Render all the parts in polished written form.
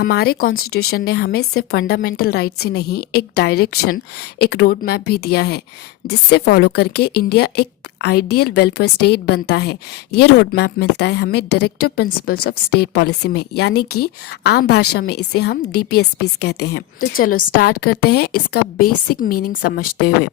हमारे कॉन्स्टिट्यूशन ने हमें सिर्फ फंडामेंटल राइट्स ही नहीं, एक डायरेक्शन, एक रोड मैप भी दिया है, जिससे फॉलो करके इंडिया एक आइडियल वेलफेयर स्टेट बनता है। ये रोड मैप मिलता है हमें directive principles of state policy में, यानी कि आम भाषा में इसे हम डीपीएसपीस कहते हैं। तो चलो स्टार्ट करते हैं इसका बेसिक मीनिंग समझते हुए।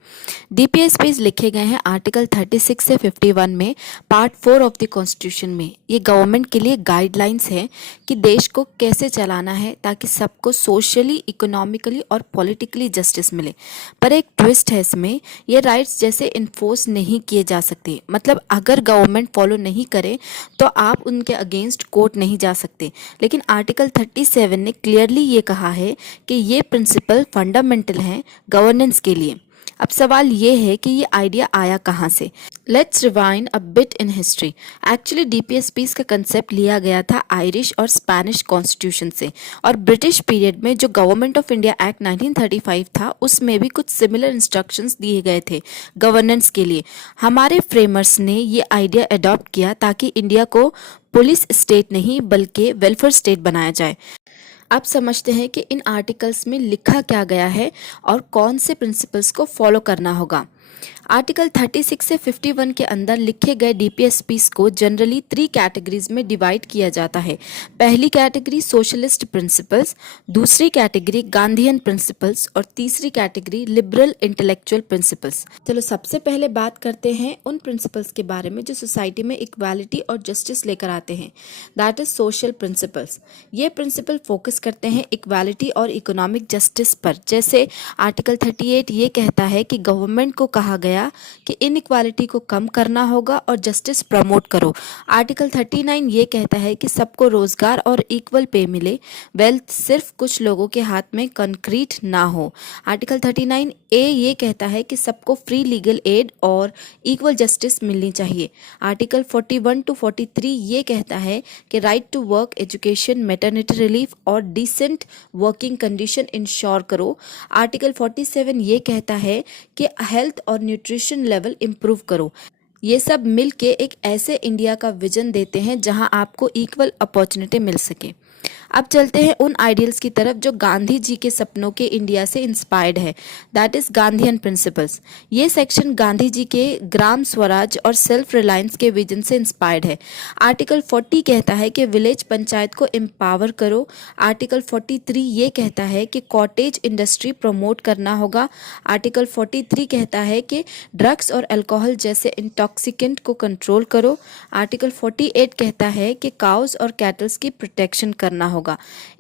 डीपीएसपीस लिखे गए हैं आर्टिकल 36 से 51 में, पार्ट 4 ऑफ द कॉन्स्टिट्यूशन में। ये गवर्नमेंट के लिए गाइडलाइंस है कि देश को कैसे चलाना है ताकि सबको सोशली, इकोनॉमिकली और पॉलिटिकली जस्टिस मिले। पर एक ट्विस्ट है इसमें, ये राइट्स जैसे इन्फोर्स नहीं किए जा सकते। मतलब अगर गवर्नमेंट फॉलो नहीं करे तो आप उनके अगेंस्ट कोर्ट नहीं जा सकते। लेकिन आर्टिकल 37 ने क्लियरली ये कहा है कि ये प्रिंसिपल फंडामेंटल हैं गवर्नेंस के लिए। अब सवाल ये है कि ये आइडिया आया कहाँ से। Let's rewind a bit in history. Actually DPSPs का कंसेप्ट लिया गया था आयरिश और स्पेनिश कॉन्स्टिट्यूशन से, और ब्रिटिश पीरियड में जो गवर्नमेंट ऑफ इंडिया एक्ट 1935 था उसमें भी कुछ सिमिलर इंस्ट्रक्शंस दिए गए थे गवर्नेंस के लिए। हमारे फ्रेमर्स ने ये आइडिया अडॉप्ट किया ताकि इंडिया को पुलिस स्टेट नहीं बल्कि वेलफेयर स्टेट बनाया जाए। अब समझते हैं कि इन आर्टिकल्स में लिखा क्या गया है और कौन से प्रिंसिपल्स को फॉलो करना होगा। आर्टिकल 36 से 51 के अंदर लिखे गए डीपीएसपीस को जनरली 3 कैटेगरीज में डिवाइड किया जाता है। पहली कैटेगरी सोशलिस्ट प्रिंसिपल्स, दूसरी कैटेगरी गांधीयन प्रिंसिपल्स और तीसरी कैटेगरी लिबरल इंटेलेक्चुअल प्रिंसिपल्स। चलो सबसे पहले बात करते हैं उन प्रिंसिपल्स के बारे में जो सोसाइटी में इक्वालिटी और जस्टिस लेकर आते हैं, दैट इज सोशल प्रिंसिपल्स। ये प्रिंसिपल फोकस करते हैं इक्वालिटी और इकोनॉमिक जस्टिस पर। जैसे आर्टिकल 38 ये कहता है कि गवर्नमेंट को कहा गया कि इनइक्वालिटी को कम करना होगा और जस्टिस प्रमोट करो। आर्टिकल 39 ये कहता है कि सबको रोजगार और इक्वल पे मिले, वेल्थ सिर्फ कुछ लोगों के हाथ में कंक्रीट ना हो। आर्टिकल 39 ए ये कहता है कि सबको फ्री लीगल एड और इक्वल जस्टिस मिलनी चाहिए। आर्टिकल 41 टू 43 ये कहता है कि right to work, education, maternity relief और डिसेंट वर्किंग कंडीशन इंश्योर करो। आर्टिकल 47 ये कहता है कि हेल्थ और न्यूट्रिशन लेवल इंप्रूव करो। ये सब मिलके एक ऐसे इंडिया का विजन देते हैं जहां आपको इक्वल अपॉर्चुनिटी मिल सके। अब चलते हैं उन आइडियल्स की तरफ जो गांधी जी के सपनों के इंडिया से इंस्पायर्ड है, दैट इज गांधीयन प्रिंसिपल्स। ये सेक्शन गांधी जी के ग्राम स्वराज और सेल्फ रिलायंस के विजन से इंस्पायर्ड है। आर्टिकल 40 कहता है कि विलेज पंचायत को एम्पावर करो। आर्टिकल 43 ये कहता है कि कॉटेज इंडस्ट्री प्रमोट करना होगा। आर्टिकल 43 कहता है कि ड्रग्स और अल्कोहल जैसे इंटॉक्सिकेंट को कंट्रोल करो। आर्टिकल 48 कहता है कि काउस और कैटल्स की प्रोटेक्शन करना होगा।